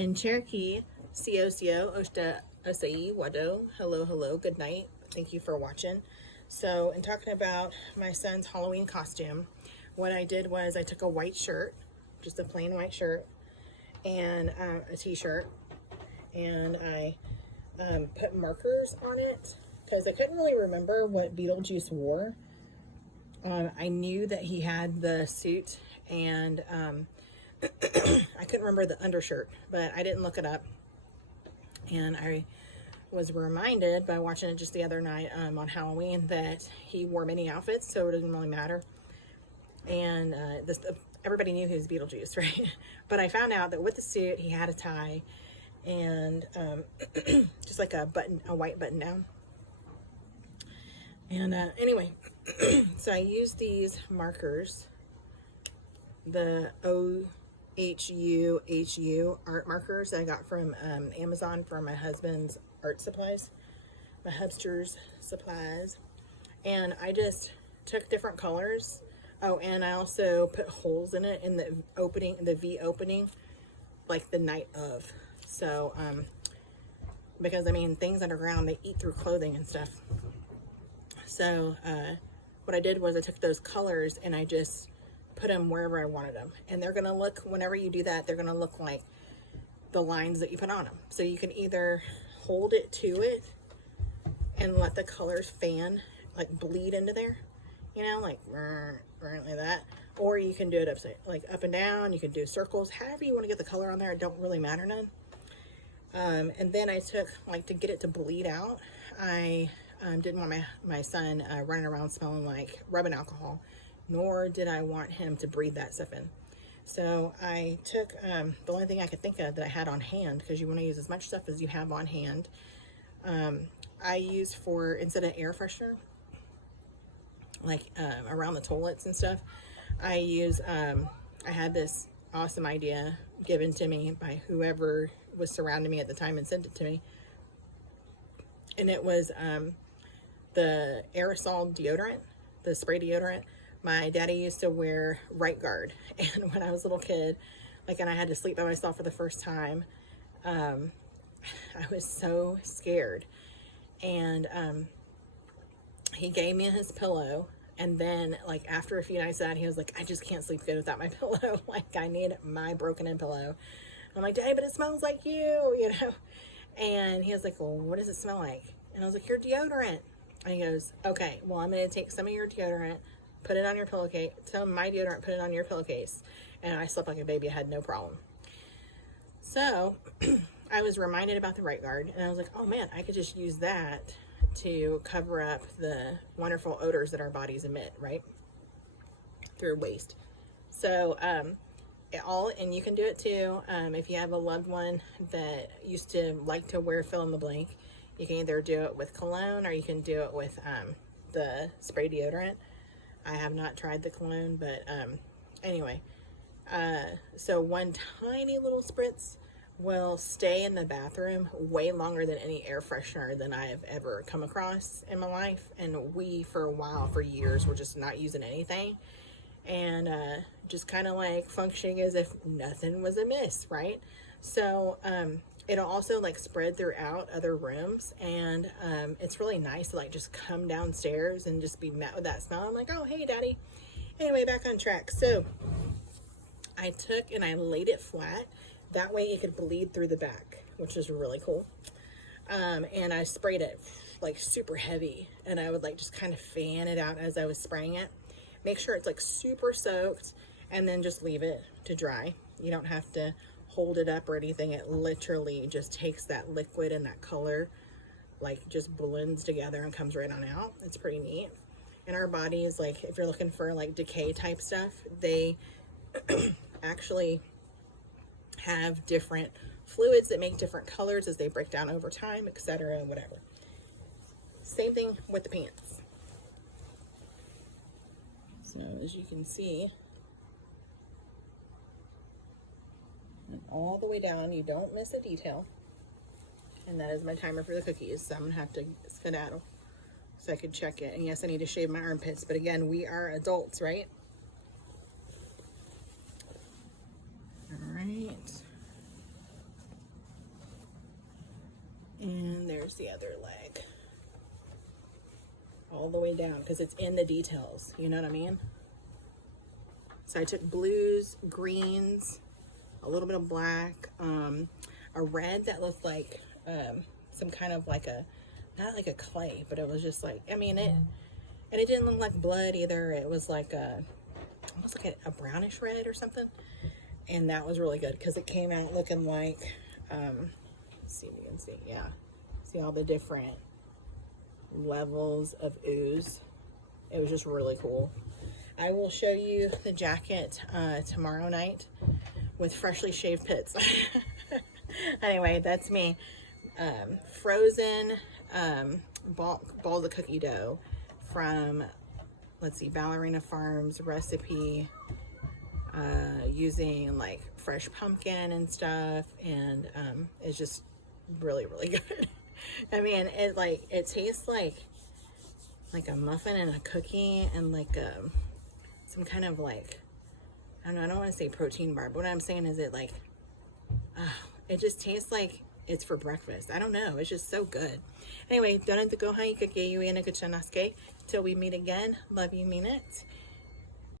In Cherokee, Cio Oshta Asai Wado. Hello, hello, good night. Thank you for watching. So, in talking about my son's Halloween costume, what I did was I took a white shirt, just a plain white shirt, and a t-shirt, and I put markers on it because I couldn't really remember what Beetlejuice wore. I knew that he had the suit, and I couldn't remember the undershirt, but I didn't look it up. And I was reminded by watching it just the other night on Halloween that he wore many outfits, so it didn't really matter. And everybody knew he was Beetlejuice, right? But I found out that with the suit, he had a tie and just like a white button down. And anyway, so I used these markers, the OHU art markers that I got from Amazon for my husband's art supplies, my hubster's supplies. And I just took different colors. Oh, and I also put holes in it in the opening, the V opening, like the night of. So, because I mean, things underground, they eat through clothing and stuff. So, what I did was I took those colors and I just put them wherever I wanted them. And they're going to look, whenever you do that, they're going to look like the lines that you put on them. So you can either hold it to it and let the colors fan, like bleed into there, you know, like that. Or you can do it upside, like up and down. You can do circles, however you want to get the color on there. It don't really matter none. And then I took, like, to get it to bleed out, I didn't want my son running around smelling like rubbing alcohol, nor did I want him to breathe that stuff in. So I took the only thing I could think of that I had on hand, because you want to use as much stuff as you have on hand. I used for, instead of air freshener, like around the toilets and stuff, I use, I had this awesome idea given to me by whoever was surrounding me at the time and sent it to me. And it was the aerosol deodorant, the spray deodorant. My daddy used to wear Right Guard, and when I was a little kid, like, and I had to sleep by myself for the first time, I was so scared. And he gave me his pillow, and then, like, after a few nights of that, he was like, I just can't sleep good without my pillow. Like, I need my broken-in pillow. I'm like, Daddy, but it smells like you know? And he was like, well, what does it smell like? And I was like, your deodorant. And he goes, okay, well, I'm going to take some of your deodorant, put it on your pillowcase, tell my deodorant, put it on your pillowcase. And I slept like a baby. I had no problem. So I was reminded about the Right Guard, and I was like, oh man, I could just use that to cover up the wonderful odors that our bodies emit, right? Through waste. So, and you can do it too. If you have a loved one that used to like to wear fill in the blank, you can either do it with cologne or you can do it with the spray deodorant. I have not tried the cologne, but anyway, so one tiny little spritz will stay in the bathroom way longer than any air freshener than I have ever come across in my life. And we, for a while, for years, were just not using anything, and just kind of like functioning as if nothing was amiss, right? So it'll also like spread throughout other rooms, and it's really nice to like just come downstairs and just be met with that smell. I'm like, oh, hey, Daddy. Anyway, back on track. So I took and I laid it flat. That way it could bleed through the back, which is really cool. And I sprayed it like super heavy, and I would like just kind of fan it out as I was spraying it. Make sure it's like super soaked, and then just leave it to dry. You don't have to hold it up or anything. It literally just takes that liquid and that color, like, just blends together and comes right on out. It's pretty neat. And our bodies, like, if you're looking for like decay type stuff, they actually have different fluids that make different colors as they break down over time, etc., whatever. Same thing with the pants. So as you can see, and all the way down, you don't miss a detail. And that is my timer for the cookies, so I'm gonna have to skedaddle so I could check it. And yes, I need to shave my armpits, but again, we are adults, right? All right. where's the other leg? All the way down, because it's in the details, you know what I mean? So I took blues, greens, a little bit of black, a red that looked like some kind of like a, not like a clay, but it was just like, I mean, and it didn't look like blood either. It was like almost like a brownish red or something. And that was really good because it came out looking like, let's see if you can see, yeah. See all the different levels of ooze. It was just really cool. I will show you the jacket tomorrow night with freshly shaved pits. Anyway, that's me. Frozen balls of cookie dough from, let's see, Ballerina Farms recipe, using like fresh pumpkin and stuff, and it's just really, really good. I mean, it tastes like a muffin and a cookie and like some kind of like, I don't know, I don't want to say protein bar, but what I'm saying is it just tastes like it's for breakfast. I don't know, it's just so good. Anyway, till we meet again, love you, mean it.